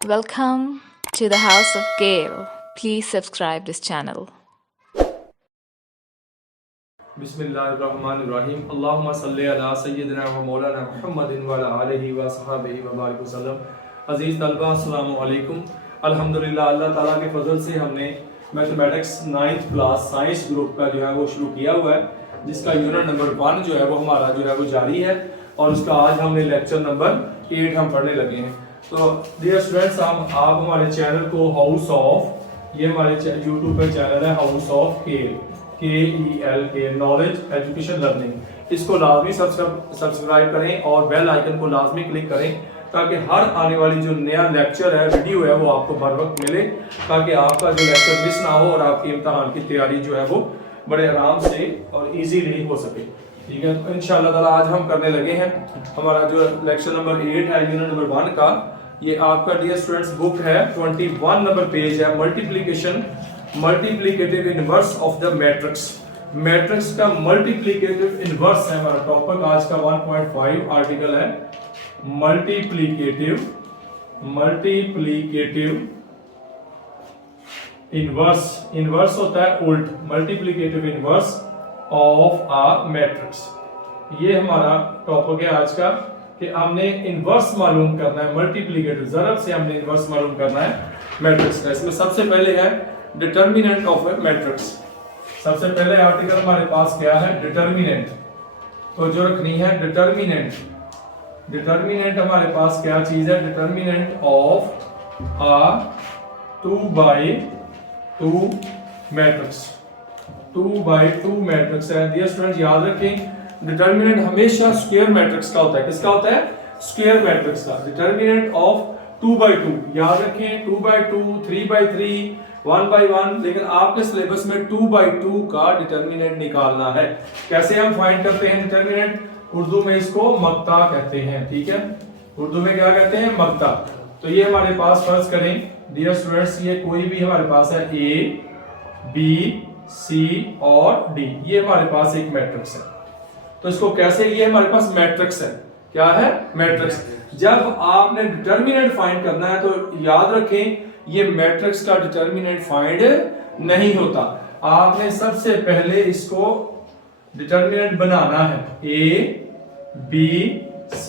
Welcome to the House of Gale. Please subscribe this channel. बिस्मिल्लाहिर्रहमानिर्रहीम अल्लाहुम्मा सल्ली अला सय्यिदिना व मौलाना मुहम्मदिन व अला आलिहि व सहाबिहि व बारिक वसल्लम। अज़ीज़ तलबा अस्सलामु अलैकुम। अल्हम्दुलिल्लाह अल्लाह ताला के फजल से हमने mathematics 9th class science group का जो है वो शुरू किया हुआ है, जिसका यूनिट नंबर 1 जो है वो हमारा जो है वो जारी है और उसका आज हमने लेक्चर नंबर 8 हम पढ़ने लगे हैं। तो डियर स्टूडेंट्स, आप हमारे चैनल को हाउस ऑफ, ये हमारे यूट्यूब पर चैनल है हाउस ऑफ केल, KEL के नॉलेज एजुकेशन लर्निंग, इसको लाजमी सब्सक्राइब करें और बेल आइकन को लाजमी क्लिक करें ताकि हर आने वाली जो नया लेक्चर है, वीडियो है, वो आपको बर वक्त मिले, ताकि आपका जो लेक्चर मिस ना हो और आपकी इम्तहान की तैयारी जो है वो बड़े आराम से और इजीली हो सके। ठीक है, तो इंशाअल्लाह ताला आज हम करने लगे हैं हमारा जो लेक्चर नंबर 8 है यूनिट नंबर 1 का। ये आपका डियर स्टूडेंट्स बुक है, 21 नंबर पेज है, multiplication multiplicative inverse of the matrix. Matrix का मल्टीप्लिकेटिव इनवर्स है हमारा टॉपिक आज का। 1.5 आर्टिकल है मल्टीप्लिकेटिव इनवर्स। इनवर्स होता है उल्ट, multiplicative inverse of a matrix. ये हमारा टॉपिक है आज का कि हमने इनवर्स मालूम करना है, मल्टीप्लिकेटिव ज़रब से हमने इनवर्स मालूम करना है मैट्रिक्स का। इसमें सबसे पहले है डिटर्मिनेंट ऑफ ए मैट्रिक्स। सबसे पहले आर्टिकल हमारे पास क्या है, डिटर्मिनेंट। तो जो रखनी है डिटर्मिनेंट, डिटर्मिनेंट हमारे पास क्या चीज है, determinant of a 2x2 matrix. 2x2 matrix है। डियर स्टूडेंट याद रखें, डिटर्मिनेंट हमेशा स्क्वायर मैट्रिक्स का होता है। किसका होता है? स्क्वायर मैट्रिक्स का। डिटर्मिनेंट ऑफ 2x2 याद रखें, 2x2, 3x3, 1x1, लेकिन आपके सिलेबस में 2x2 का डिटर्मिनेंट निकालना है। कैसे हम फाइंड करते हैं डिटर्मिनेंट? उर्दू में इसको मक्ता कहते हैं। ठीक है, उर्दू में क्या कहते हैं? मक्ता। तो ये हमारे पास फर्ज करें डियर स्टूडेंट्स, ये कोई भी हमारे पास है A, B, C और D, ये हमारे पास एक मैट्रिक्स है। तो इसको कैसे, ये हमारे पास मैट्रिक्स है। क्या है? मैट्रिक्स। जब आपने डिटर्मिनेंट फाइंड करना है तो याद रखें ये मैट्रिक्स का डिटर्मिनेंट फाइंड नहीं होता। आपने सबसे पहले इसको डिटर्मिनेंट बनाना है, A, B, C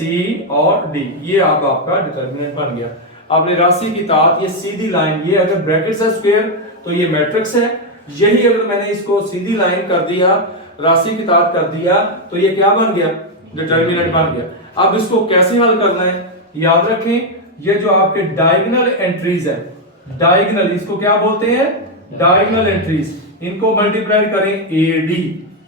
और D, ये अब आपका डिटर्मिनेंट बन गया। आपने राशि की तात, ये सीधी लाइन, ये अगर ब्रैकेट्स है स्क्वायर तो ये मैट्रिक्स है। यही अगर मैंने इसको सीधी लाइन कर दिया, राशि की तात कर दिया, तो ये क्या बन गया? डिटर्मिनेंट बन गया। अब इसको कैसे हल करना है? याद रखें, ये जो आपके डायगोनल एंट्रीज है, डायगोनल, इसको क्या बोलते हैं? Diagonal entries. इनको मल्टीप्लाई करें AD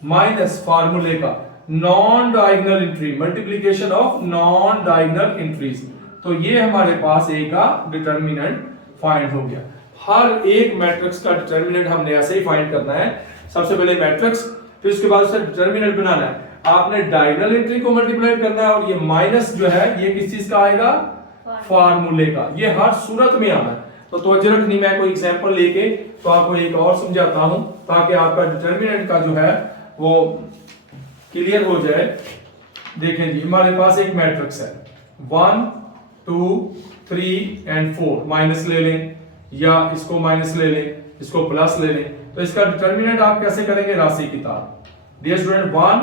माइनस फार्मूले का non diagonal entry, multiplication of non diagonal entries. तो ये हमारे पास A का डिटर्मिनेंट फाइंड हो गया। हर एक मैट्रिक्स का डिटर्मिनेंट हमने ऐसे ही फाइंड करना है। सबसे पहले मैट्रिक्स, फिर उसके बाद उसका डिटर्मिनेंट बनाना है। आपने डायगोनल एंट्री को मल्टीप्लाई करना है और ये माइनस जो है ये किस चीज का आएगा? फार्मूले का। ये हर सूरत में आना है। तो तवज्जो रखनी, मैं कोई एग्जांपल लेके तो आपको एक और समझाता हूं ताकि आपका डिटर्मिनेंट का जो है वो क्लियर हो जाए। देखें जी, हमारे पास एक मैट्रिक्स है 1, 2, 3 एंड 4। माइनस ले लें या इसको माइनस ले लें, इसको प्लस ले लें। तो इसका डिटर्मिनेंट आप कैसे करेंगे? राशि की तार। डियर स्टूडेंट 1,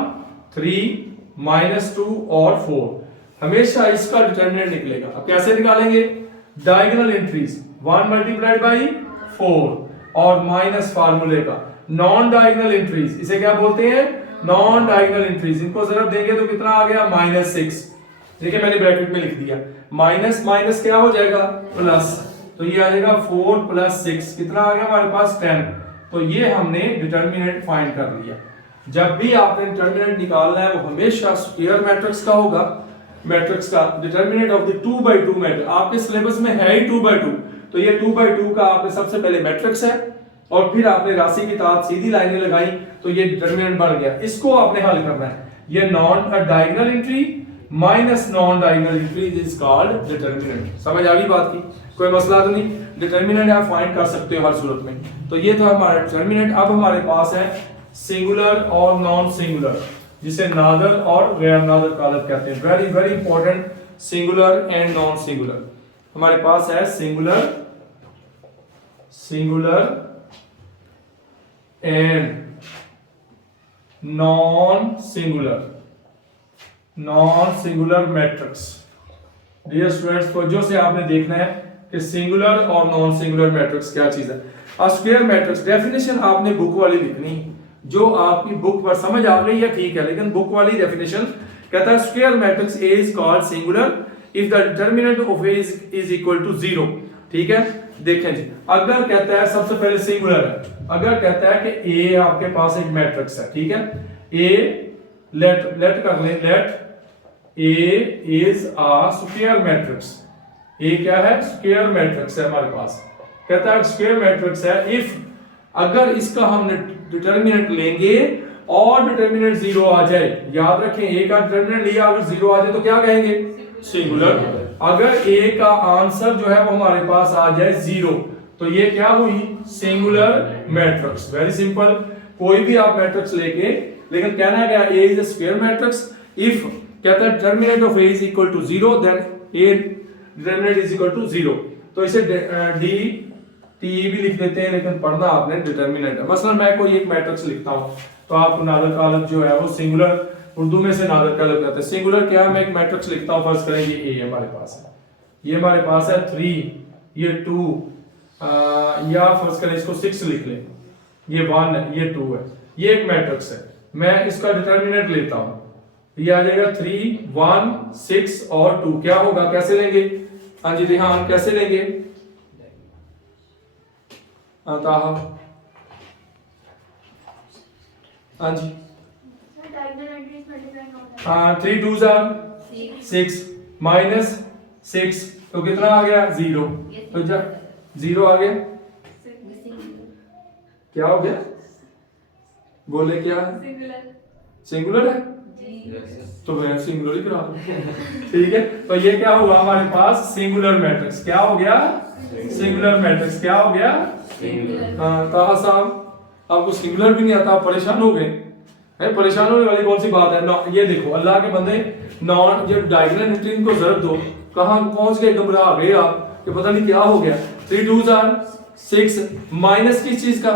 3, -2 और 4, हमेशा इसका डिटर्मिनेंट निकलेगा। अब कैसे निकालेंगे? डायगोनल एंट्रीज 1 मल्टीप्लाइड बाई 4 और माइनस फार्मूले का नॉन डायगोनल एंट्रीज, इसे क्या बोलते हैं? Non diagonal entries. इनको जरा देंगे तो कितना आ गया? -6। देखिए मैंने ब्रैकेट में लिख दिया, माइनस माइनस क्या हो जाएगा? प्लस। तो ये आ जाएगा 4 + 6, कितना आ गया हमारे पास? 10। तो ये हमने डिटर्मिनेंट फाइंड कर लिया। जब भी आपने डिटर्मिनेंट निकालना है वो हमेशा स्क्वायर मैट्रिक्स का होगा। मैट्रिक्स का determinant of the 2x2 matrix, आपके सिलेबस में है ही 2x2, तो ये 2x2 का आपने सबसे पहले मैट्रिक्स है और फिर आपने राशि की तात सीधी लाइनें लगाई तो ये डिटर्मिनेंट बन गया। इसको आपने हल करना है। ये non diagonal entry minus non diagonal entry is called determinant. समझ आ गई बात की? कोई मसला तो नहीं। डिटर्मिनेंट आप फाइंड कर सकते हो हर सूरत में। तो ये तो हमारा डिटर्मिनेंट। अब हमारे पास है सिंगुलर और नॉन सिंगुलर, जिसे नादर और गैर नादर कालत कहते हैं। Very very important, singular and non singular. हमारे पास है singular and non singular matrix. Dear students, फौजों से आपने देखना है कि सिंगुलर और नॉन सिंगुलर मैट्रिक्स क्या चीज है। स्क्वायर मैट्रिक्स डेफिनेशन आपने बुक वाली लिखनी, जो आपकी बुक पर समझ आ गई है ठीक है, लेकिन बुक वाली डेफिनेशन कहता है square matrix A is called singular if the determinant of A is equal to 0। ठीक है, देखें जी, अगर कहता है सबसे पहले सिंगुलर है, अगर कहता है कि ए आपके पास एक मैट्रिक्स है, ठीक है, ए लेट कर लें, let A is a square matrix. A क्या है? स्क्वायर मैट्रिक्स है हमारे पास। कहता है स्क्वायर मैट्रिक्स है इफ, अगर इसका हमने डिटरमिनेंट लेंगे और डिटरमिनेंट 0 आ जाए, याद रखें ए का डिटरमिनेंट लिया, अगर 0 आ जाए तो क्या कहेंगे? सिंगुलर। अगर ए का आंसर जो है वो हमारे पास आ जाए 0, तो ये क्या हुई? Singular matrix. वेरी सिंपल, कोई भी आप मैट्रिक्स लेके, लेकिन कहना क्या? A is a square matrix if, कहता है determinant of A is equal to 0, then A determinant is equal to 0। तो इसे डी टी भी लिख देते हैं, लेकिन पढ़ना आपने डिटरमिनेंट है। मसलन मैं कोई एक मैट्रिक्स लिखता हूं, तो आपको नादर कालब जो है वो सिंगुलर, उर्दू में से नादर कालब कहते हैं। सिंगुलर क्या है? मैं एक मैट्रिक्स लिखता हूं, फर्ज करें ये ए हमारे पास है, ये हमारे पास है 3, ये 2, या फर्ज करें इसको 6 लिख लें, ये 1 है, ये 2 है, ये एक मैट्रिक्स है। मैं इसका डिटरमिनेंट लेता हूं, ये आ जाएगा 3, 1, 6 और 2। क्या होगा? कैसे लेंगे? हाँ जी ध्यान, कैसे लेंगे? हाँ जी, हाँ 3 2s are 6 माइनस 6, तो कितना आ गया? 0। तो 0 आ गया, क्या हो गया? बोले क्या है? सिंगुलर है, तो मैं सिंगुलर ही करा दूं। ठीक है, तो ये क्या हुआ हमारे पास? Singular matrix. क्या हो गया? Singular matrix. क्या हो गया? ताहा साहब, आपको सिंगुलर भी नहीं आता, आप परेशान हो गए? परेशान होने वाली कौन सी बात है? ये देखो, अल्लाह के बंदे, नॉन जब डायगोनल एंट्री को जरूरत दो, कहां पहुंच गए? घबरा गए आप कि पता नहीं क्या हो गया। 3 2s are 6 माइनस किस चीज का?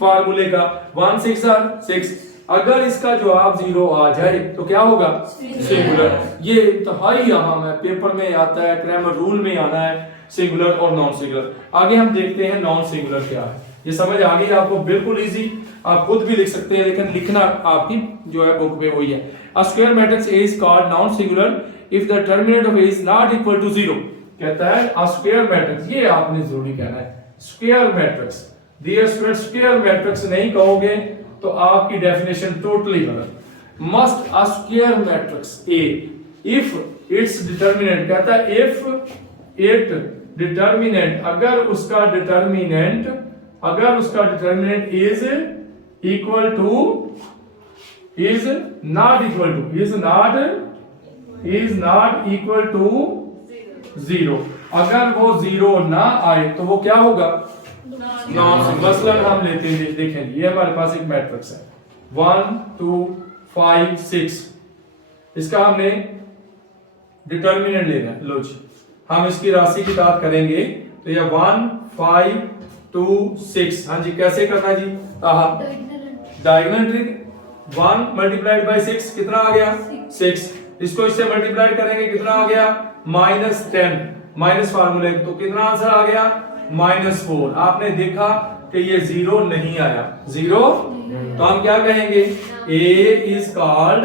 फार्मूले का। 1 6 are 6। अगर इसका जवाब 0 आ जाए तो क्या होगा? सिंगुलर। ये इंतहाई अहम है, पेपर में आता है, ग्रामर रूल में आना है, सिंगुलर और नॉन सिंगुलर। आगे हम देखते हैं नॉन सिंगुलर क्या है। ये समझ आ गई आपको? बिल्कुल इजी, आप खुद भी लिख सकते हैं, लेकिन लिखना आपकी जो है बुक में वही है। A square matrix A is called non singular if the determinant of A is not equal to 0। कहता है अ स्क्वायर मैट्रिक्स, ये आपने जरूरी कहना है, square matrix. Dear students, square matrix नहीं कहोगे तो आपकी डेफिनेशन टोटली गलत। Must a square matrix A if its determinant, कहता है इफ इट डिटरमिनेंट, अगर उसका determinant is equal to, is not equal to 0। अगर वो 0 ना आए तो वो क्या होगा? Non singular. मसलन हम लेते हैं, देखें ये हमारे पास एक मैट्रिक्स है 1 2 5 6, इसका हमने डिटरमिनेंट लेना है। लो जी, हम इसकी राशि की बात करेंगे तो ये 1 5 2 6। हाँ जी, कैसे करना जी? डायगोनल एंट्री 1 मल्टीप्लाइड बाय 6 कितना आ गया? 6। इसको इससे मल्टीप्लाई करेंगे, कितना आ गया? -10 माइनस फार्मूले, तो कितना आंसर आ गया? -4। आपने देखा कि ये 0 नहीं आया, 0, तो हम क्या कहेंगे? A is called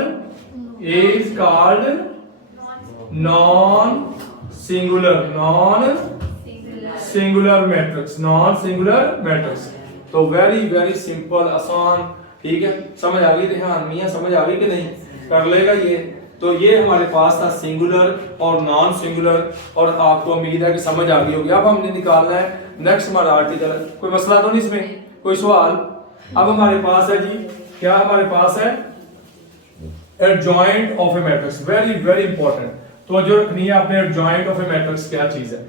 non singular matrix. तो वेरी सिंपल, आसान। ठीक है, समझ आ गई? ध्यान मियां, समझ आ गई कि नहीं? कर लेगा ये। तो ये हमारे पास था सिंगुलर और नॉन सिंगुलर, और आपको उम्मीद है कि समझ आ गई होगी। अब हमने निकालना है नेक्स्ट हमारा आर्टिकल। कोई मसला तो नहीं इसमें? कोई सवाल? अब हमारे पास है जी, क्या हमारे पास है? Adjoint of a matrix. Very important, तो जो रखनी है आपने, एडजॉइंट ऑफ ए मैट्रिक्स क्या चीज है।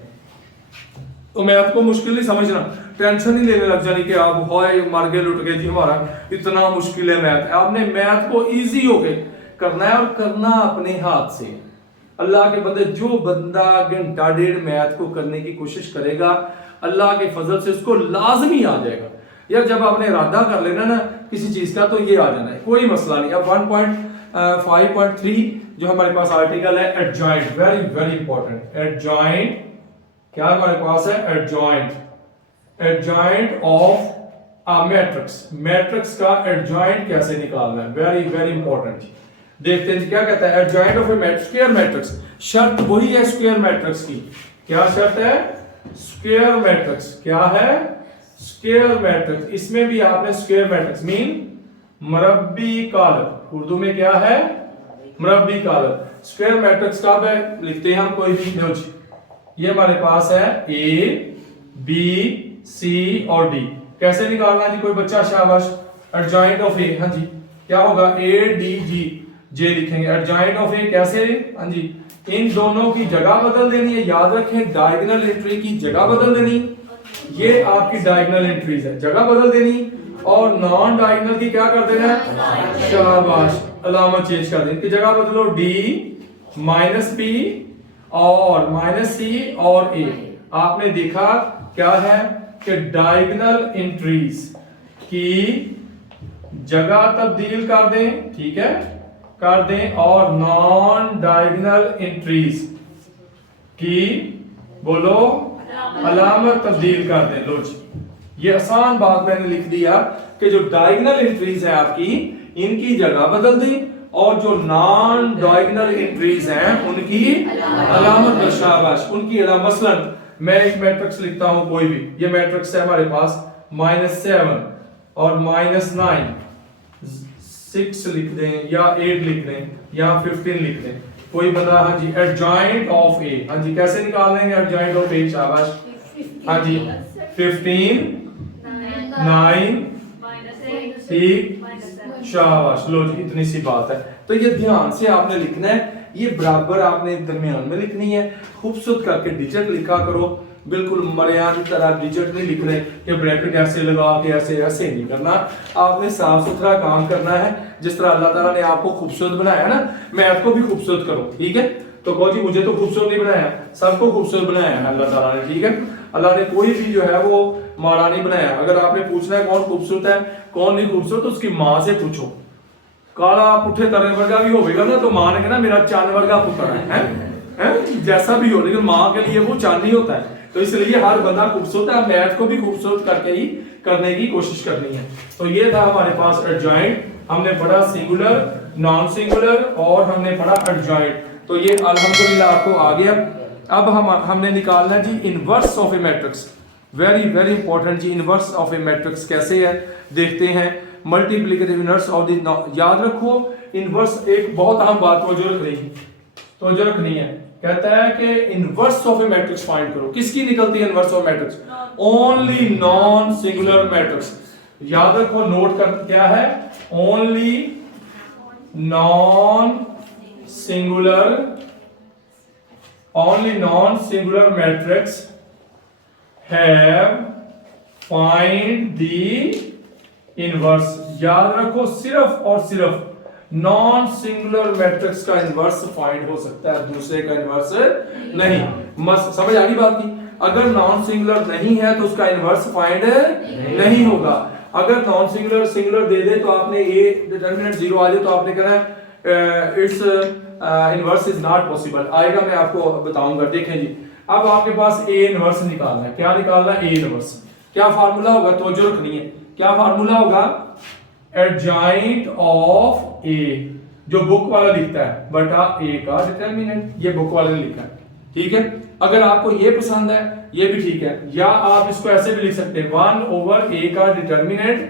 तो मैथ को मुश्किल नहीं समझना, टेंशन नहीं लेने लग जानी कि आप होए मर गए लुट गए जी, हमारा इतना मुश्किल है मैथ। आपने मैथ को इजी होके करना है, और करना अपने हाथ से। अल्लाह के बंदे, जो बंदा घंटा डेढ़ मैथ को करने की कोशिश करेगा अल्लाह के फजल से उसको लाजमी आ जाएगा। यार जब आपने इरादा कर लेना ना किसी चीज का तो ये आ जाना है, कोई मसला नहीं। अब 1.5.3 जो हमारे पास आर्टिकल है adjoint, very very important. Adjoint क्या हमारे पास है? Adjoint of matrix. मैट्रिक्स का एडजॉइंट कैसे निकालना है, वेरी वेरी इंपॉर्टेंट। देखते हैं क्या कहता है adjoint of a square matrix. शर्त वही है स्क्वायर मैट्रिक्स की। क्या शर्त है? Square matrix. क्या है? Square matrix. इसमें भी आपने स्क्वायर मैट्रिक्स मीन मरब्बी कॉलम, उर्दू में क्या है? मरब्बी कॉलम। स्क्वायर मैट्रिक्स का लिखते हैं हम कोई भी न्यूज। ये हमारे पास है ए बी सी और डी। कैसे निकालना जी? कोई बच्चा शाबाश। एडजॉइंट ऑफ ए, हाँ जी क्या होगा? ए डी जी जे लिखेंगे। एडजॉइंट ऑफ ए कैसे? हाँ जी इन दोनों की जगह बदल देनी है। याद रखें डायगोनल एंट्री की जगह बदल देनी। ये आपकी डायगोनल एंट्रीज है, जगह बदल देनी। और नॉन डायगोनल की क्या कर देना है? शाबाश, अलामत चेंज कर देनी। इनकी जगह बदलो डी माइनस बी और माइनस सी और ए। आपने देखा क्या है कि डायगोनल एंट्रीज की जगह तब्दील कर दें, ठीक है कर दें, और नॉन डायगोनल एंट्रीज की बोलो अलामत तब्दील कर दें। लो जी ये आसान बात मैंने लिख दिया कि जो डायगोनल एंट्रीज है आपकी इनकी जगह बदल दें और जो नॉन डायगोनल एंट्रीज हैं उनकी अलामत शाबाश उनकी अलामत। मसलन मैं एक मैट्रिक्स लिखता हूं कोई भी, ये मैट्रिक्स है हमारे पास -7 और -9, 6 लिख दें या 8 लिख दें या 15 लिख दें। कोई बंदा हाँ जी एडजॉइंट ऑफ ए, हाँ जी कैसे निकाल लेंगे एडजॉइंट ऑफ ए? शाबाश, हाँ जी 15 9 6 शाबाश। लो जी इतनी सी बात है। तो ये ध्यान से आपने लिखना है, ये बराबर आपने दरमियान में लिखनी है। खूबसूरत करके डिजिट लिखा करो, बिल्कुल मरियान की तरह डिजिट नहीं लिख रहे कि ब्रैकेट ऐसे लगा के ऐसे ऐसे नहीं करना। आपने साफ सुथरा काम करना है जिस तरह अल्लाह ताला ने आपको खूबसूरत बनाया ना, मैथ को भी खूबसूरत करो, ठीक है। तो कहो जी मुझे तो खूबसूरत नहीं बनाया, सबको खूबसूरत बनाया है अल्लाह ताला ने, ठीक है। अल्लाह ने कोई भी जो है वो माड़ा नहीं बनाया। अगर आपने पूछना है कौन खूबसूरत है कौन नहीं खूबसूरत, तो उसकी माँ से पूछो। काला पुठे तरे वर्गा भी होगा ना तो मां ने कहना मेरा चांद वर्गा पुत्र है, जैसा भी हो, लेकिन माँ के लिए वो चांद नहीं होता है। तो इसलिए हर बंदा खूबसूरत है, मैथ को भी खूबसूरत करके ही करने की कोशिश करनी है। तो ये था हमारे पास एडजॉइंट। हमने पढ़ा सिंगुलर, नॉन सिंगुलर और हमने पढ़ा एडजॉइंट। तो ये अल्हम्दुलिल्लाह आपको आ गया। अब हमने निकालना जी inverse of a matrix. Very very important जी, इनवर्स ऑफ ए मैट्रिक्स कैसे है देखते हैं। मल्टीप्लिकेटिव इनवर्स ऑफ द, याद रखो इनवर्स एक बहुत अहम बात तो जो रखनी है। कहता है कि inverse of a matrix find करो। किसकी निकलती है inverse of matrix? Only non singular matrix. याद रखो, नोट कर क्या है? Only non singular matrix have find the inverse. याद रखो सिर्फ और सिर्फ नॉन सिंगुलर मैट्रिक्स का इनवर्स फाइंड हो सकता है, दूसरे का इनवर्स नहीं। समझ आ गई बात की? अगर नॉन सिंगुलर नहीं है तो उसका इनवर्स फाइंड नहीं होगा। अगर नॉन सिंगुलर दे दे तो आपने ए डिटरमिनेंट 0 आ जाए तो आपने कहना it's inverse is not possible. आएगा, मैं आपको बताऊंगा। देखें जी, अब आपके पास ए इनवर्स निकालना है। क्या निकालना है? A inverse. क्या फार्मूला होगा? तवज्जो रखनी है। क्या फार्मूला होगा? एडजॉइंट ऑफ ए, जो बुक वाला लिखता है, बटा ए का डिटरमिनेंट। ये बुक वाले ने लिखा है, ठीक है। अगर आपको ये पसंद है ये भी ठीक है, या आप इसको ऐसे भी लिख सकते हैं 1/a का डिटरमिनेंट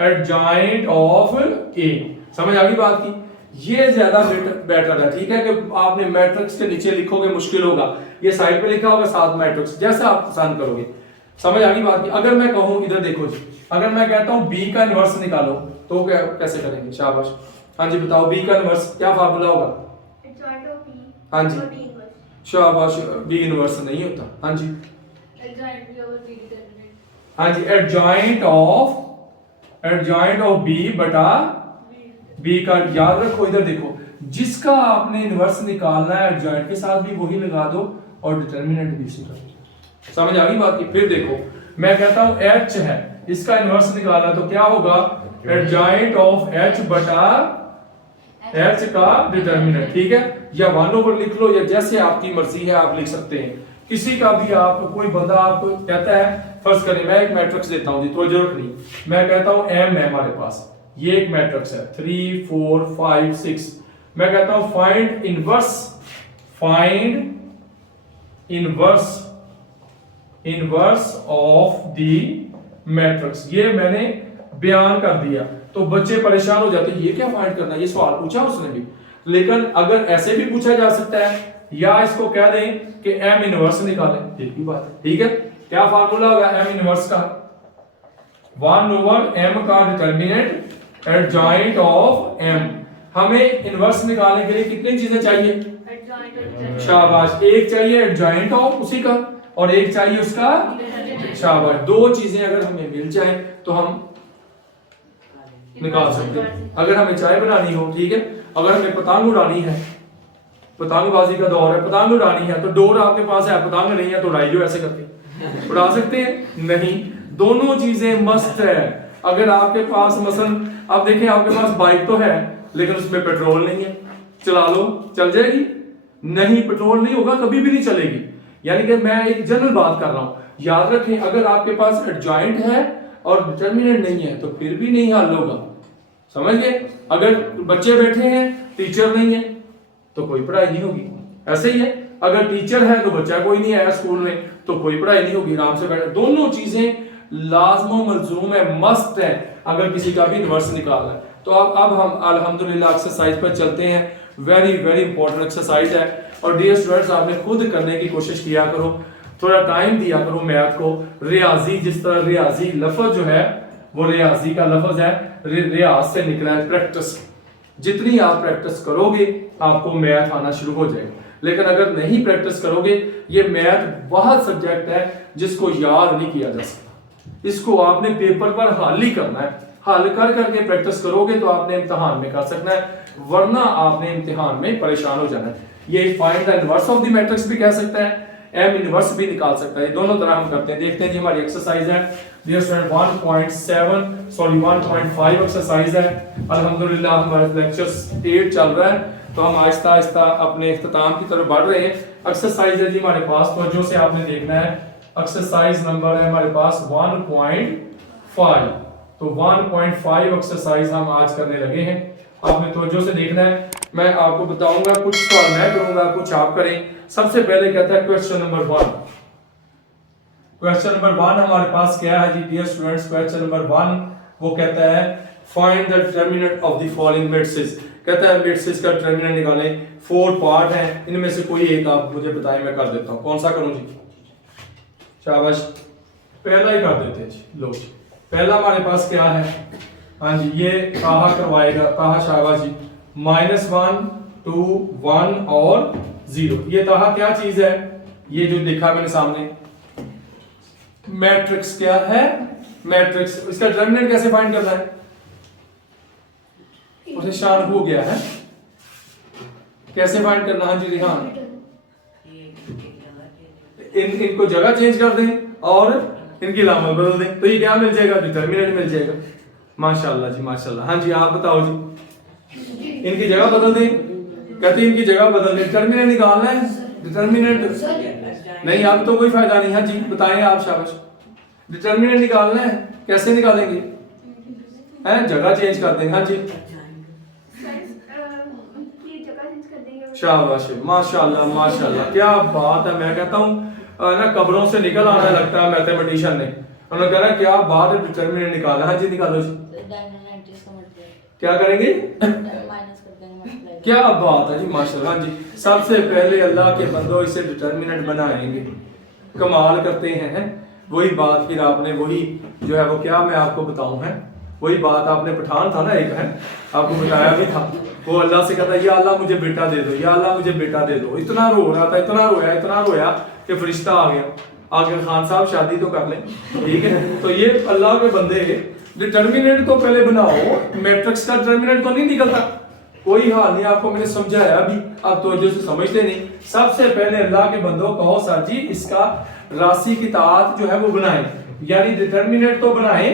एडजॉइंट ऑफ ए। समझ आ गई बात की? ये ज्यादा बेटर है, ठीक है। कि आपने मैट्रिक्स के नीचे लिखोगे मुश्किल होगा, ये साइड पे लिखा होगा साथ मैट्रिक्स, जैसा आप पसंद करोगे। समझ आ गई बात की? अगर मैं कहूं, इधर देखो जी, अगर मैं कहता हूं बी का इनवर्स निकालो तो कैसे करेंगे? शाबाश, हाँ जी बताओ बी का इनवर्स क्या फार्मूला होगा? हाँ जी शाबाश, बी इनवर्स नहीं होता। हाँ जी एडजॉइंट ऑफ बी बटा बी का। याद रखो, इधर देखो, जिसका आपने इनवर्स निकालना है एडजॉइंट के साथ भी वही लगा दो और डिटर्मिनेंट भी उसी का। समझ आ गई बात की? फिर देखो मैं कहता हूं एच है, इसका इनवर्स निकालना तो क्या होगा, एडजॉइंट ऑफ एच बटा एच का डिटर्मिनेंट, ठीक है, या 1 लिख लो या जैसे आपकी मर्जी है आप लिख सकते हैं। किसी का भी आप, कोई बंदा आपको कहता है, फर्ज करें मैं एक मैट्रिक्स देता हूं जी, तो जरूरत नहीं, मैं कहता हूं एम है हमारे पास, ये एक मैट्रिक्स है 3 4 5 6, मैं कहता हूं find inverse of the matrix. ये मैंने बयान कर दिया तो बच्चे परेशान हो जाते हैं, ये क्या फाइंड करना, ये सवाल पूछा उसने भी। लेकिन अगर ऐसे भी पूछा जा सकता है, या इसको कह दें कि एम इनवर्स निकालें, एक ही बात है, ठीक है। क्या फार्मूला होगा एम इनवर्स का, 1/m का डिटर्मिनेंट एडजॉइंट ऑफ m। हमें इनवर्स निकालने के लिए कितनी चीजें चाहिए, शाबाश, एक चाहिए एडजॉइंट ऑफ उसी का और एक चाहिए उसका, शाबाश, दो चीजें अगर हमें मिल जाए तो हम निकाल सकते हैं। अगर हमें चाय बनानी हो, ठीक है, अगर हमें पतंग उड़ानी है, पतंगबाजी का दौर है, पतंग उड़ानी है, तो डोर आपके पास है, पतंग नहीं है तो उड़ाई जो ऐसे करके उड़ा सकते हैं नहीं, दोनों चीजें मस्त है। अगर आपके पास मसलन आप देखें आपके पास बाइक तो है लेकिन उसमें पेट्रोल नहीं है, चला लो चल जाएगी, नहीं पेट्रोल नहीं होगा कभी भी नहीं चलेगी। यानी कि मैं एक जनरल बात कर रहा हूं, याद रखें अगर आपके पास एडजॉइंट है और डिटर्मिनेंट नहीं है तो फिर भी नहीं हल होगा, समझ गए। अगर बच्चे बैठे हैं टीचर नहीं है तो कोई पढ़ाई नहीं होगी, ऐसे ही है, अगर टीचर है तो बच्चा कोई नहीं आया स्कूल में तो कोई पढ़ाई नहीं होगी, आराम से बैठे। दोनों चीजें लाजमो मलजूम है, मस्त है अगर किसी का भी इनवर्स निकालना है। तो अब हम अल्हम्दुलिल्लाह एक्सरसाइज पर चलते हैं। वेरी वेरी इंपॉर्टेंट एक्सरसाइज है और डियर स्टूडेंट्स आपने खुद करने की कोशिश किया करो, थोड़ा टाइम दिया करो मैथ को। रियाजी, जिस तरह रियाजी लफ्ज जो है वो रियाजी का लफ्ज है, रियाज से निकला है प्रैक्टिस। जितनी आप प्रैक्टिस करोगे आपको मैथ आना शुरू हो जाएगा, लेकिन अगर नहीं प्रैक्टिस करोगे, ये मैथ बहुत सब्जेक्ट है जिसको याद नहीं किया जा सकता, इसको आपने पेपर पर हल ही करना है, हल कर करके प्रैक्टिस करोगे तो आपने इम्तिहान में कर सकना है, वरना आपने इम्तिहान में परेशान हो जाना है। ये find the inverse of the matrix भी कह सकता है, एम इनवर्स भी निकाल सकता है, दोनों तरह हम करते हैं। देखते हैं जी हमारी एक्सरसाइज है डियर स्टूडेंट 1.5 एक्सरसाइज है। अल्हम्दुलिल्लाह हमारे लेक्चर 8 चल रहा है तो हम आहिस्ता आहिस्ता अपने इख्तिताम की तरफ बढ़ रहे हैं। एक्सरसाइज है जी हमारे पास, तो जो से आपने देखना है, एक्सरसाइज नंबर है हमारे पास 1.5। तो 1.5 एक्सरसाइज हम आज करने लगे हैं, आपने तवज्जो से देखना है। मैं आपको बताऊंगा, कुछ सवाल मैं करूंगा कुछ आप करें। सबसे पहले कहता है क्वेश्चन नंबर 1। क्वेश्चन नंबर 1 हमारे पास क्या है जी डियर स्टूडेंट्स, क्वेश्चन नंबर 1 वो कहता है find the determinant of the following matrices. कहता है मैट्रिसेस का डिटरमिनेंट निकालें। 4 पार्ट हैं, इनमें से कोई एक आप मुझे बताएं, मैं कर देता हूं। कौन सा करूं जी? शाबाश, पहला ही कर देते हैं जी। लो जी, पहला हमारे पास क्या है, हाँ जी ये कहा करवाएगा, कहा शाबाश जी, -1 2 1 और 0। ये कहा क्या चीज है, ये जो देखा मैंने सामने मैट्रिक्स क्या है, मैट्रिक्स। इसका डिटरमिनेंट कैसे फाइंड करना है, उसे शान हो गया है, कैसे फाइंड करना? हाँ जी रिहान, इनको जगह चेंज कर दें और इनकी लामल बदल दें तो ये क्या मिल जाएगा, डिटरमिनेंट मिल जाएगा। माशाल्लाह जी माशाल्लाह। हाँ जी आप बताओ जी, इनकी जगह बदल दें, कहते हैं इनकी जगह बदल दें, डिटरमिनेंट निकालना है, डिटरमिनेंट नहीं अब तो कोई फायदा नहीं। हाँ जी बताएं आप, शाबाश। डिटरमिनेंट निकालना है, कैसे निकालेंगे, हैं जगह चेंज कर देंगे। हाँ जी शाबाश माशाल्लाह माशाल्लाह, क्या बात है। मैं कहता हूँ ना कब्रों से निकल आने लगता है मैथमेटिशियन ने, उन्होंने कह रहा है क्या बात है, डिटरमिनेंट निकाला। हाँ जी निकालो जी, क्या करेंगे क्या बात है जी माशाल्लाह। हाँ जी सबसे पहले अल्लाह के बंदों इसे डिटरमिनेंट बनाएंगे, कमाल करते हैं। वही बात फिर आपने वही जो है वो क्या मैं आपको बताऊं है, वही बात आपने पठान था ना एक है, आपको बताया भी था, वो अल्लाह से कहता या अल्लाह मुझे बेटा दे दो, या अल्लाह मुझे बेटा दे दो। इतना रो रहा था, इतना रोया कि फरिश्ता आ गया, आगे खान साहब शादी तो कर लें, ठीक है। तो ये अल्लाह के बंदे डिटरमिनेंट तो पहले बनाओ, मैट्रिक्स का डिटरमिनेंट तो नहीं निकलता, कोई हाल नहीं, आपको मैंने समझाया अभी, आप तवज्जो से समझते नहीं। सबसे पहले अल्लाह के बंदो कहो सर जी इसका राशि की तादाद जो है वो बनाए, यानी डिटर्मिनेंट तो बनाए,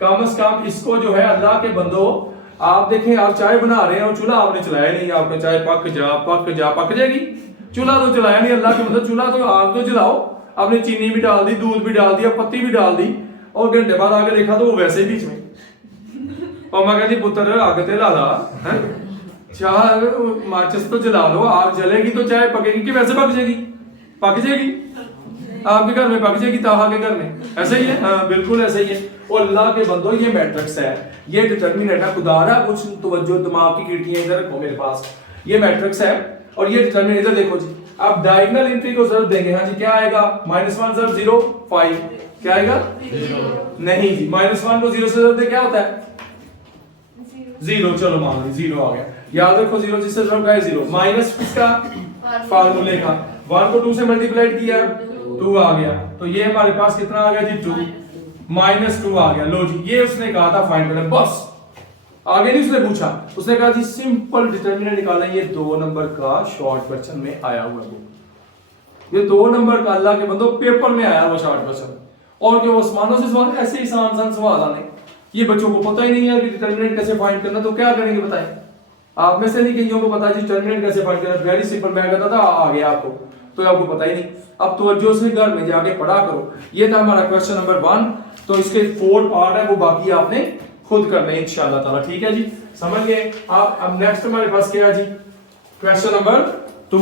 कम से कम इसको जो है अल्लाह के बंदो। आप देखें, आप चाय बना रहे हैं और चूल्हा आपने चलाया नहीं, आपने चाय पक जाएगी, चूल्हा तो चलाया नहीं। अल्लाह के बंदो चूल्हा तो आग तो जलाओ, आपने चीनी भी डाल दी, दूध भी डाल दिया, पत्ती भी डाल दी, और घंटे बाद आके देखा तो वो वैसे ही बीच में। और मैं कहती पुत्र आग ते ला ला, चाह माचिस तो जला लो, आग जलेगी तो चाय पकेगी कि वैसे पक जाएगी? पक जाएगी, आपके घर में पक जाएगी, ताहा के घर में ऐसे ही है। हाँ बिल्कुल ऐसे ही है। और अल्लाह के बंदो ये मैट्रिक्स है, ये डिटर्मिनेंट है। खुदारा कुछ तवज्जो, दिमाग की खिड़कियां इधर रखो मेरे पास, ये मैट्रिक्स है और ये डिटर्मिनेंट। इधर देखो जी, आप डायगोनल एंट्री को जरूर देंगे। हाँ जी क्या आएगा? -1 जरूर 0 5 क्या आएगा? नहीं जी, -1 को 0 से जरूर दे क्या होता है? 0। चलो मान लो 0 आ गया, याद रखो 0 जिससे जरूर का है 0। माइनस किसका? फार्मूले का। 1 को 2 से मल्टीप्लाइड किया 2 आ गया, तो ये हमारे पास कितना आ गया जी? 2 -2 आ गया। लो जी, ये उसने कहा था फाइंड करना, बस आगे नहीं उसने पूछा। उसने कहा जी सिंपल डिटर्मिनेंट निकालना। ये 2 नंबर का शॉर्ट क्वेश्चन में आया हुआ है, ये 2 नंबर का अल्लाह के बंदो पेपर में आया हुआ शॉर्ट क्वेश्चन। और जो आसमानों से सवाल, ऐसे ही आसान सवाल आने, ये बच्चों को पता ही नहीं है कि डिटर्मिनेंट कैसे फाइंड करना, तो क्या करेंगे बताएं? आप में से नहीं कईयों को पता है जी डिटर्मिनेंट कैसे फाइंड करना, वेरी सिंपल। मैं कहता था आ गया आपको, तो आपको पता ही नहीं। अब तवज्जो से घर में जाके पढ़ा करो। ये था हमारा क्वेश्चन नंबर 1, तो इसके 4 पार्ट है, वो बाकी आपने खुद करना है इंशाल्लाह ताला। ठीक है जी, समझ गए आप? अब नेक्स्ट हमारे पास क्या है जी? Question number 2।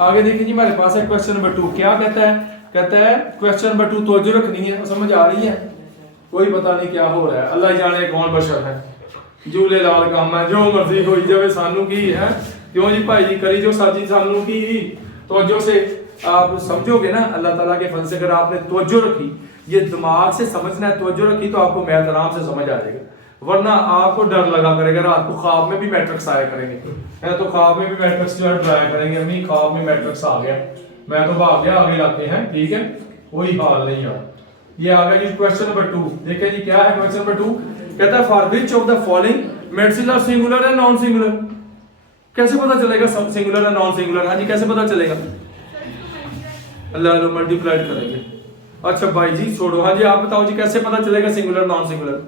आगे देखिए जी, हमारे पास है क्वेश्चन नंबर 2। क्या कहता है? कहता है क्वेश्चन नंबर 2 तवज्जो रखनी है, समझ आ रही है? कोई पता नहीं क्या हो रहा है, अल्लाह ही जाने कौन बशर है, झूले लाल काम है, जो मर्जी होई जावे सानू की है। क्यों जी भाई जी, करी जो साजी सानू की। तवज्जो से आप समझोगे ना अल्लाह ताला के फजल से, अगर आपने तवज्जो रखी, ये दिमाग से समझना है, तवज्जो रखी तो आपको मैथ आराम से समझ आ जाएगा। वरना आपको डर लगा करेगा, रात को ख्वाब में भी मैट्रिक्स आया करेंगे, है तो ख्वाब में भी मैट्रिक्स जो है डराया करेंगे, अम्मी ख्वाब में मैट्रिक्स आ गया, मैं तो भाग गया, आगे लाते हैं। ठीक है, कोई हाल नहीं यार। ये आ गया जी क्वेश्चन नंबर 2। देखिए जी क्या है क्वेश्चन नंबर 2। कहता है for which of the following matrices are singular and non singular. कैसे पता चलेगा सिंगुलर है नॉन सिंगुलर? हाँ जी कैसे पता चलेगा? अल्लाह मल्टीप्लाई करेंगे। अच्छा भाई जी छोड़ो, हाँ जी आप बताओ जी कैसे पता चलेगा सिंगुलर नॉन सिंगुलर?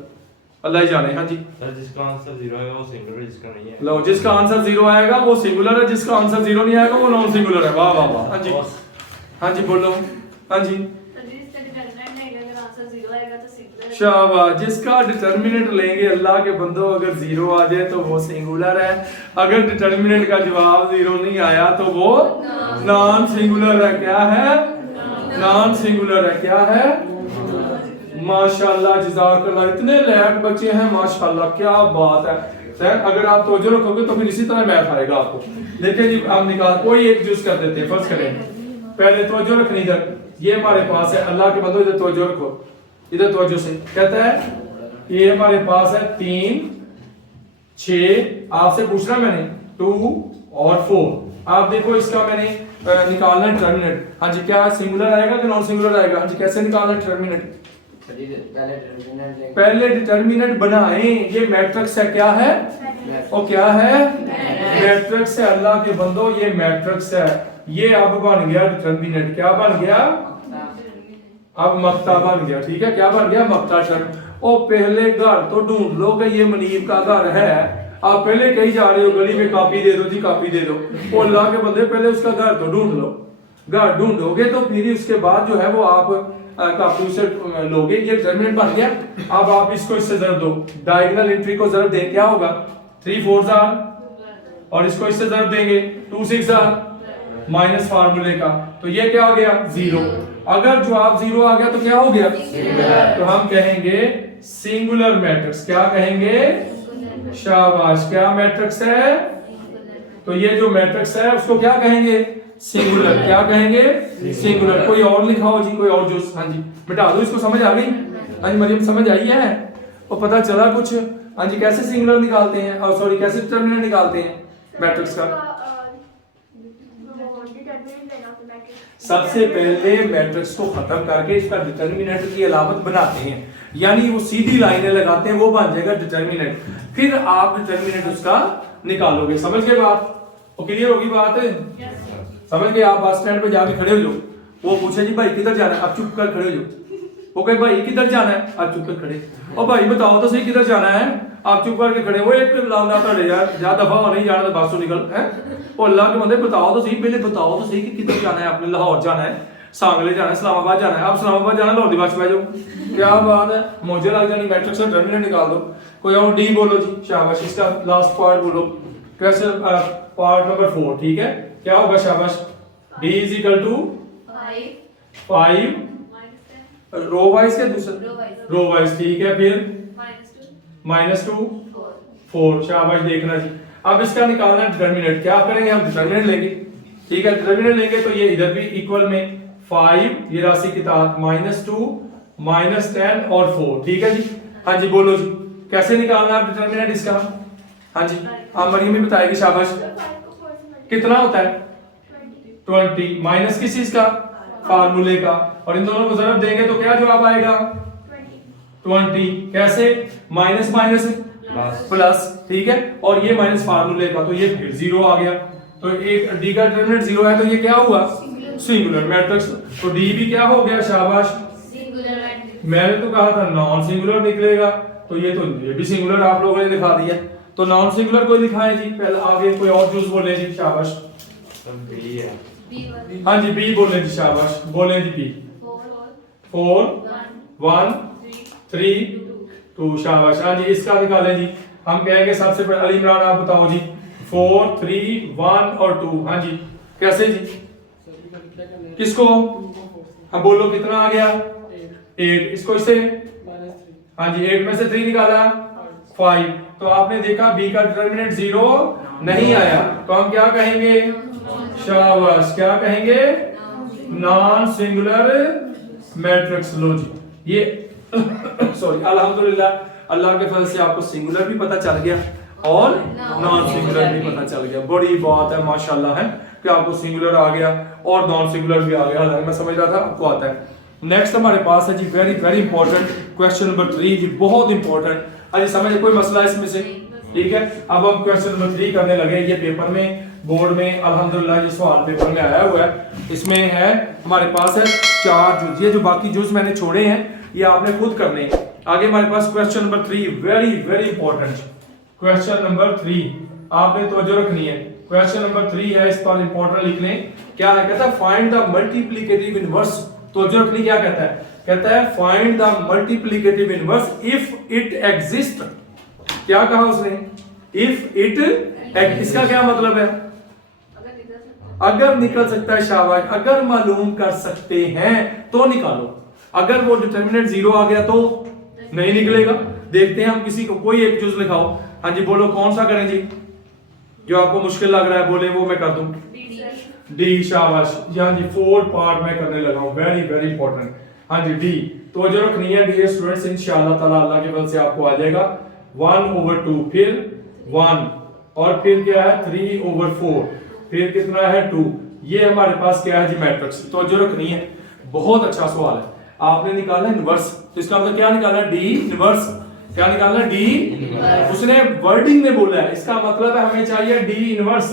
अल्लाह ही जाने। हाँ जी जिसका आंसर 0 है वो सिंगुलर है, जिसका नहीं है लो जिसका आंसर 0 आएगा वो सिंगुलर है, जिसका आंसर 0 नहीं आएगा वो नॉन सिंगुलर है। वाह वाह वाह। हाँ जी हाँ जी बोलो। हाँ जी शाबाश, जिसका डिटर्मिनेंट लेंगे अल्लाह के बंदो, अगर 0 आ जाए तो वो सिंगुलर है, अगर डिटर्मिनेंट का जवाब 0 नहीं आया तो वो नॉन सिंगुलर है। क्या है? नॉन सिंगुलर है। क्या है? माशाल्लाह जज़ाकल्लाह, इतने लायक बच्चे हैं माशाल्लाह, क्या बात है। अगर आप तवज्जो रखोगे तो फिर इसी तरह मैथ आएगा आपको। देखिए जी हम निकाल कोई एक चूज कर देते हैं, फर्ज करें पहले तवज्जो रखनी। इधर ये हमारे पास है, अल्लाह के बंदो इधर तवज्जो रखो, इधर तवज्जो से। कहता है ये हमारे पास है 3 6, आपसे पूछना मैंने 2 और 4। आप देखो इसका मैंने निकालना डिटर्मिनेंट। हाँ जी क्या सिंगुलर आएगा कि नॉन सिंगुलर आएगा? हाँ जी कैसे निकालना डिटर्मिनेंट? पहले डिटर्मिनेंट बनाएं। ये मैट्रिक्स है, क्या है? और क्या है? मैट्रिक्स है अल्लाह के बंदो, ये मैट्रिक्स है। ये अब बन गया डिटर्मिनेंट। क्या बन गया? अब मक्ता बन गया। ठीक है, क्या बन गया? मक्ता शर्त। और पहले घर तो ढूंढ लो कि ये मुनीब का घर है। आप पहले कहीं जा रहे हो गली में, कॉपी दे दो जी कॉपी दे दो। और अल्लाह के बंदे पहले उसका घर तो ढूंढ लो। घर ढूंढोगे तो फिर उसके बाद जो है वो आप कापी से लोगे। ये डिटर्मिनेंट बन गया। अब आप इसको इससे जरूर दो, डायगोनल एंट्री को जरूर दे, क्या होगा? 3 4 और इसको इससे जरूर देंगे 2 6 माइनस फार्मूले का, तो ये क्या हो गया? 0। अगर जवाब 0 आ गया तो क्या हो गया? तो हम कहेंगे सिंगुलर मैट्रिक्स। क्या कहेंगे? शाबाश, क्या मैट्रिक्स है? तो ये जो मैट्रिक्स है उसको क्या कहेंगे? सिंगुलर। क्या कहेंगे? सिंगुलर। कोई और लिखाओ जी, कोई और जो। हाँ जी मिटा दो इसको। समझ आ गई? हाँ जी मरियम समझ आई है? और पता चला कुछ? हाँ जी कैसे सिंगुलर निकालते हैं, और सॉरी कैसे डिटर्मिनेंट निकालते हैं मैट्रिक्स का? सबसे पहले मैट्रिक्स को खत्म करके इसका डिटर्मिनेंट की अलामत बनाते हैं, यानी वो सीधी लाइनें लगाते हैं, वो बन जाएगा डिटर्मिनेंट। फिर आप डिटर्मिनेंट उसका निकालोगे। समझ गए बात? वो क्लियर होगी बात? समझ गए? आप बस स्टैंड पे जाके खड़े हो जाओ, वो पूछे जी भाई किधर जाना है, आप चुप कर खड़े हो जाओ। वो कहे भाई किधर जाना है, आप चुप कर खड़े। और भाई बताओ तो सही किधर जाना है, आप चुप करके खड़े। वो एक लाल यार जा दफा हो, नहीं जाना तो बस तो निकल है। वो अल्लाह के बंदे बताओ तो सही, पहले बताओ तो सही कि किधर जाना है आपने। लाहौर जाना है, सांगले जाना है, इस्लामाबाद जाना है। आप इस्लामाबाद जाना, लाहौर की बस में जाओ, क्या बात है। मुझे लग जानी मैट्रिक्स और टर्मिनेट निकाल दो। कोई और डी बोलो जी, शाबाश। इसका लास्ट पार्ट बोलो, क्वेश्चन पार्ट नंबर 4, ठीक है। क्या होगा शाबाश? d is equal to 5 row wise के दूसरा रो वाइज, ठीक है। फिर -2 4, शाबाश। देखना जी, अब इसका निकालना है डिटरमिनेंट। क्या करेंगे हम? डिटरमिनेंट लेंगे, ठीक है। डिटरमिनेंट लेंगे तो ये इधर भी इक्वल में 5, ये राशि की तादाद -2 -10 और 4, ठीक है जी। हाँ जी बोलो जी, कैसे निकालना है डिटरमिनेंट इसका? हाँ जी, आप मरीम भी बताएगी, शाबाश। कितना होता है? 20 माइनस किस चीज का? फार्मूले का। और इन दोनों को ज़रब देंगे तो क्या जवाब आएगा? 20। कैसे? माइनस माइनस प्लस, ठीक है। और ये माइनस फार्मूले का, तो ये फिर 0 आ गया। तो एक डी का डिटरमिनेंट 0 है, तो ये क्या हुआ? Singular matrix. तो डी भी क्या हो गया शाबाश? मैंने तो कहा था नॉन सिंगुलर निकलेगा, तो ये भी सिंगुलर आप लोगों ने लिखा दिया। तो नॉन सिंगुलर कोई लिखाए जी, पहले आगे कोई और चूज बोले जी, शाबाश। हाँ जी बी बोले जी, शाबाश। बोले जी बी। 4 1 3 2, शाबाश। हाँ जी, इसका निकालें जी। हम कहेंगे सबसे पहले अली इमरान आप बताओ जी। 4 3 1 और 2, हाँ जी। कैसे जी? किसको? हाँ बोलो, कितना आ गया? 8। इसको इससे हाँ जी 8 में से 3 निकाला 5। तो आपने देखा बी का डिटरमिनेंट 0 नहीं आया, तो हम क्या कहेंगे? शाबाश। क्या कहेंगे? Non singular matrix. लो जी, ये सॉरी, अल्हम्दुलिल्लाह अल्लाह के फजल से आपको सिंगुलर भी पता चल गया और नॉन सिंगुलर भी पता चल गया। बड़ी बात है माशाल्लाह है कि आपको सिंगुलर आ गया और नॉन सिंगुलर भी आ गया। हालांकि मैं समझ रहा था आपको आता है। नेक्स्ट हमारे पास है जी very very important question number 3 जी, बहुत इंपॉर्टेंट। अरे समझे कोई मसला इसमें से? ठीक है, अब हम क्वेश्चन नंबर 3 करने लगे। ये पेपर में बोर्ड में अल्हम्दुलिल्लाह ये सवाल पेपर में आया हुआ है। इसमें है हमारे पास है 4 जुज। ये जो बाकी जुज मैंने छोड़े हैं ये आपने खुद करने हैं। आगे हमारे पास question number 3 very very important. Question number 3 आपने तवज्जो रखनी है। क्वेश्चन नंबर 3 है, इस पर इंपॉर्टेंट लिख लें। क्या है? कहता है फाइंड द मल्टीप्लिकेटिव इनवर्स। तवज्जो रखनी, क्या कहता है? कहता है find the multiplicative inverse if it exist. क्या कहा उसने? इफ इट, इसका क्या मतलब है? अगर निकल सकता है, शाबाश। अगर मालूम कर सकते हैं तो निकालो। अगर वो डिटरमिनेंट 0 आ गया तो नहीं निकलेगा। देखते हैं हम किसी को, कोई एक जुज लिखाओ। हाँ जी बोलो, कौन सा करें जी? जो आपको मुश्किल लग रहा है बोले वो मैं कर दूं। डी, शाबाश। हाँ जी 4 पार्ट में करने लगा हूं, वेरी वेरी इंपॉर्टेंट। हाँ जी डी। तो जो रखनी है डियर स्टूडेंट्स, इंशाअल्लाह ताला अल्लाह के फजल से आपको आ जाएगा 1/2, फिर 1 और फिर क्या है 3/4, फिर कितना है 2। ये हमारे पास क्या है जी? मैट्रिक्स। तो जो रखनी है, बहुत अच्छा सवाल है। आपने निकाला इनवर्स, तो इसका मतलब क्या निकालना? D inverse. क्या निकालना? डी। उसने वर्डिंग में बोला है, इसका मतलब है हमें चाहिए डी इनवर्स।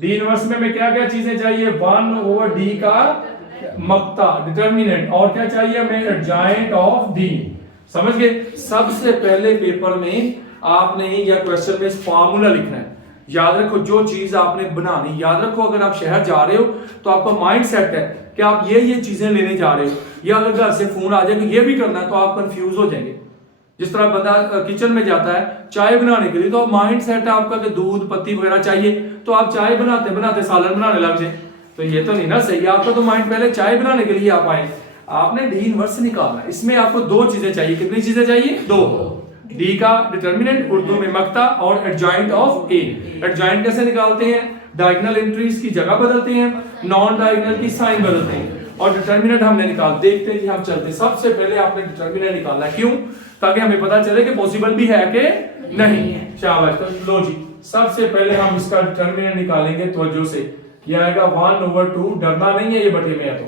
डी इनवर्स में हमें क्या क्या चीजें चाहिए? 1/d का मक्ता डिटरमिनेंट, और क्या चाहिए हमें? Adjoint of D. समझ गए? सबसे पहले पेपर में आपने या क्वेश्चन में फार्मूला लिखना है। याद रखो, जो चीज आपने बनानी, याद रखो अगर आप शहर जा रहे हो तो आपका माइंड सेट है कि आप ये चीजें लेने जा रहे हो, या अगर घर से फोन आ जाए कि ये भी करना है तो आप कंफ्यूज हो जाएंगे। जिस तरह बंदा किचन में जाता है चाय बनाने के लिए, तो माइंड सेट है आपका कि दूध पत्ती वगैरह चाहिए, तो आप चाय बनाते बनाते सालन बनाने लग जाए, तो ये तो नहीं ना सही। आपका तो माइंड पहले चाय बनाने के लिए आप आए। आपने डी इनवर्स निकालना है। इसमें आपको 2 चीजें चाहिए। कितनी चीजें चाहिए? 2। डी का डिटरमिनेंट उर्दू में मक्ता और एडजॉइंट ऑफ ए। एडजॉइंट कैसे निकालते हैं? डायगोनल एंट्रीज की जगह बदलते हैं, नॉन डायगोनल की साइन बदलते हैं, और डिटरमिनेंट हमने निकाल। देखते हैं जी, हम चलते। सबसे पहले आपने डिटरमिनेंट निकालना है। क्यों? ताकि हमें पता चले कि पॉसिबल भी है कि नहीं। शाबाश। तो लो जी, सबसे पहले हम इसका डिटरमिनेंट निकालेंगे तवज्जो से। ये आएगा 1/2, डरना नहीं है, ये बटे में है तो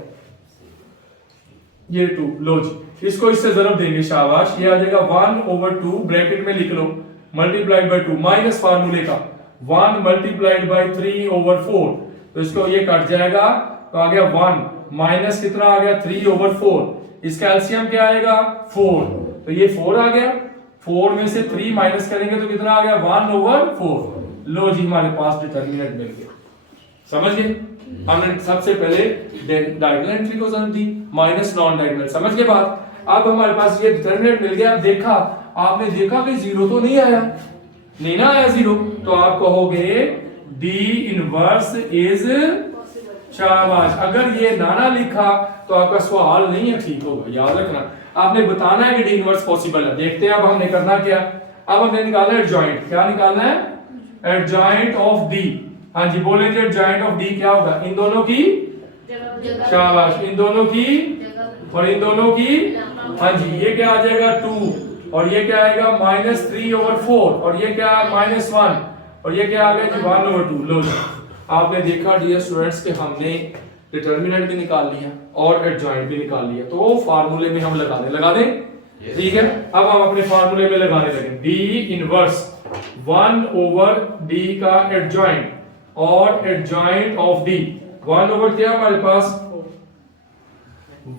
ये 2। लो जी, इसको इससे ज़रब देंगे, शाबाश। ये आ जाएगा 1/2 ब्रैकेट में लिख लो, मल्टीप्लाइड बाय 2 माइनस फार्मूले का, 1 मल्टीप्लाइड बाई 3/4, तो इसको ये कट जाएगा तो आ गया 1 माइनस कितना आ गया 3/4, इसका एलसीएम क्या आएगा 4, तो ये 4 आ गया, 4 में से 3 माइनस करेंगे तो कितना आ गया 1/4। लो जी हमारे पास डिटर्मिनेंट मिल गया, समझ गए। हमने सबसे पहले डायगोनल एंट्री को समझ दी, माइनस नॉन डायगोनल, समझ गए बात। अब हमारे पास ये डिटर्मिनेंट मिल गया। देखा, आपने देखा कि जीरो तो नहीं आया, नहीं ना आया जीरो, तो आप कहोगे डी इनवर्स इज, शाबाश। अगर ये नाना लिखा तो आपका सवाल नहीं है ठीक होगा, याद रखना। आपने बताना है कि डी इनवर्स पॉसिबल है। देखते हैं अब हमने करना क्या। अब हमने निकालना है एडजॉइंट। क्या निकालना है? Adjoint of D. हाँ जी बोले जी, एडजॉइंट ऑफ डी क्या होगा? इन दोनों की, शाबाश, इन दोनों की और इन दोनों की। हाँ जी, ये क्या आ जाएगा 2 और ये क्या आएगा -3/4 और ये क्या -1 और ये क्या आ गया जी 1/2। लो जी, आपने देखा डियर स्टूडेंट्स कि हमने डिटर्मिनेंट भी निकाल लिया और एडजॉइंट भी निकाल लिया, तो फार्मूले में हम लगा दें ठीक है। अब हम अपने फार्मूले में लगाने लगे। डी इनवर्स 1/d का एडजॉइंट और एडजॉइंट ऑफ डी 1/, क्या हमारे पास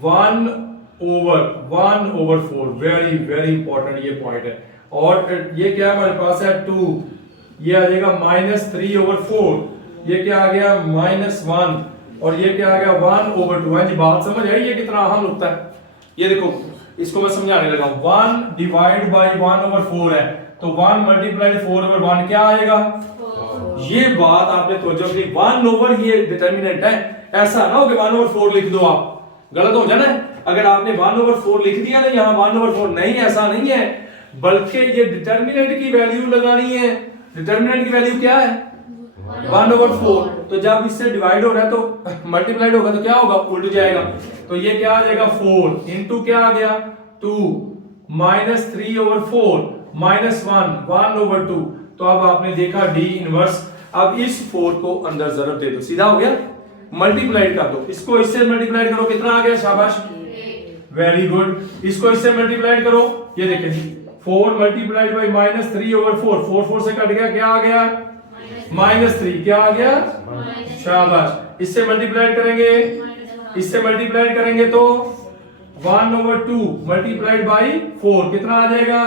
1/4। वेरी वेरी इंपॉर्टेंट ये पॉइंट है। और ये क्या हमारे पास है 2, ये आ जाएगा -3/4, ये क्या आ गया -1 और ये क्या आ गया 1/2। हाँ जी, बात समझ आई ये कितना अहम नुकता है। ये देखो, इसको मैं समझाने लगा। 1 डिवाइड बाई 1/4 है, तो 1 मल्टीप्लाइड 4/1 क्या आएगा? ये बात आपने तवज्जो की। 1/, ये डिटर्मिनेंट है, ऐसा ना हो कि 1/4 लिख दो, आप गलत हो जाना है। अगर आपने 1/4 लिख दिया ना, यहाँ 1/4 नहीं, ऐसा नहीं है, बल्कि ये डिटर्मिनेंट की वैल्यू लगानी है। डिटर्मिनेंट की वैल्यू क्या है 1/4, तो जब इससे डिवाइड हो रहा है तो मल्टीप्लाइड होगा तो क्या होगा, उल्ट जाएगा। तो ये क्या आ जाएगा 4 इंटू क्या आ गया 2 -3/4 -1/2। तो अब आपने देखा डी इनवर्स। अब इस 4 को अंदर जरब दे दो, सीधा हो गया। मल्टीप्लाइड कर दो, इसको इससे मल्टीप्लाइड करो, कितना आ गया? शाबाश, वेरी गुड। इसको इससे मल्टीप्लाइड करो, ये देखें जी 4 मल्टीप्लाइड बाई -3/4, 4 से कट गया, क्या आ गया -3, क्या आ गया? शाबाश। इससे मल्टीप्लाइड करेंगे, इससे मल्टीप्लाइड करेंगे तो 1/2 मल्टीप्लाइड बाई 4 कितना आ जाएगा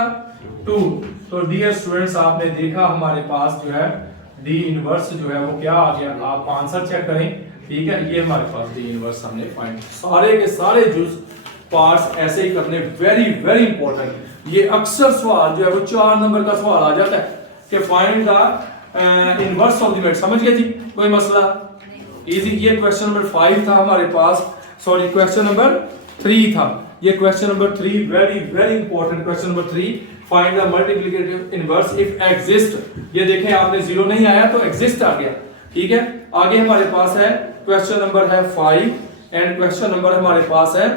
2। तो डियर स्टूडेंट्स, आपने देखा हमारे पास जो है डी इनवर्स जो है वो क्या आ गया। आप आंसर चेक करें, ठीक है। ये हमारे पास डी इनवर्स हमने फाइंड, सारे के सारे जुज पार्ट्स ऐसे ही करने, वेरी वेरी इंपॉर्टेंट। ये अक्सर सवाल जो है वो 4 नंबर का सवाल आ जाता है कि find the inverse of the matrix. समझ गए जी, कोई मसला इजी। ये क्वेश्चन नंबर 5 था हमारे पास, सॉरी क्वेश्चन नंबर 3 था। ये question number 3 very very important question number 3, find the multiplicative inverse if exist. ये देखें, आपने 0 नहीं आया तो एग्जिस्ट आ गया, ठीक है। आगे हमारे पास है क्वेश्चन नंबर है 5 एंड क्वेश्चन नंबर हमारे पास है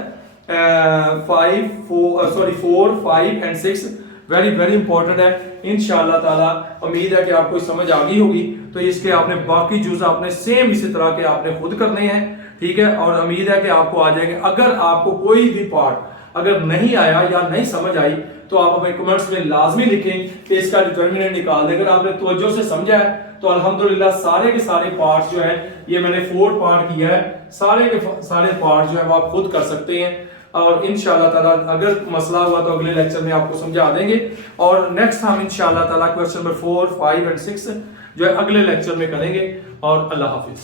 4, 5 एंड 6। वेरी वेरी इंपॉर्टेंट है। इंशाअल्लाह ताला उम्मीद है कि आपको समझ आ गई होगी। तो इसके आपने बाकी जुज़ आपने सेम इसी तरह के आपने खुद करने हैं, ठीक है। और उम्मीद है कि आपको आ जाएंगे। अगर आपको कोई भी पार्ट अगर नहीं आया या नहीं समझ आई तो आप हमें कमेंट्स में लाजमी लिखें कि इसका डिटर्मिनेंट निकाल दें। अगर आपने तवज्जो से समझा है तो अल्हम्दुलिल्लाह सारे के सारे पार्ट्स जो है, ये मैंने 4 पार्ट किया है, सारे के सारे पार्ट जो है वो आप खुद कर सकते हैं। और इंशाअल्लाह ताला अगर मसला हुआ तो अगले लेक्चर में आपको समझा देंगे। और नेक्स्ट हम इंशाअल्लाह ताला क्वेश्चन नंबर 4, 5 एंड 6 जो है अगले लेक्चर में करेंगे। और अल्लाह हाफिज।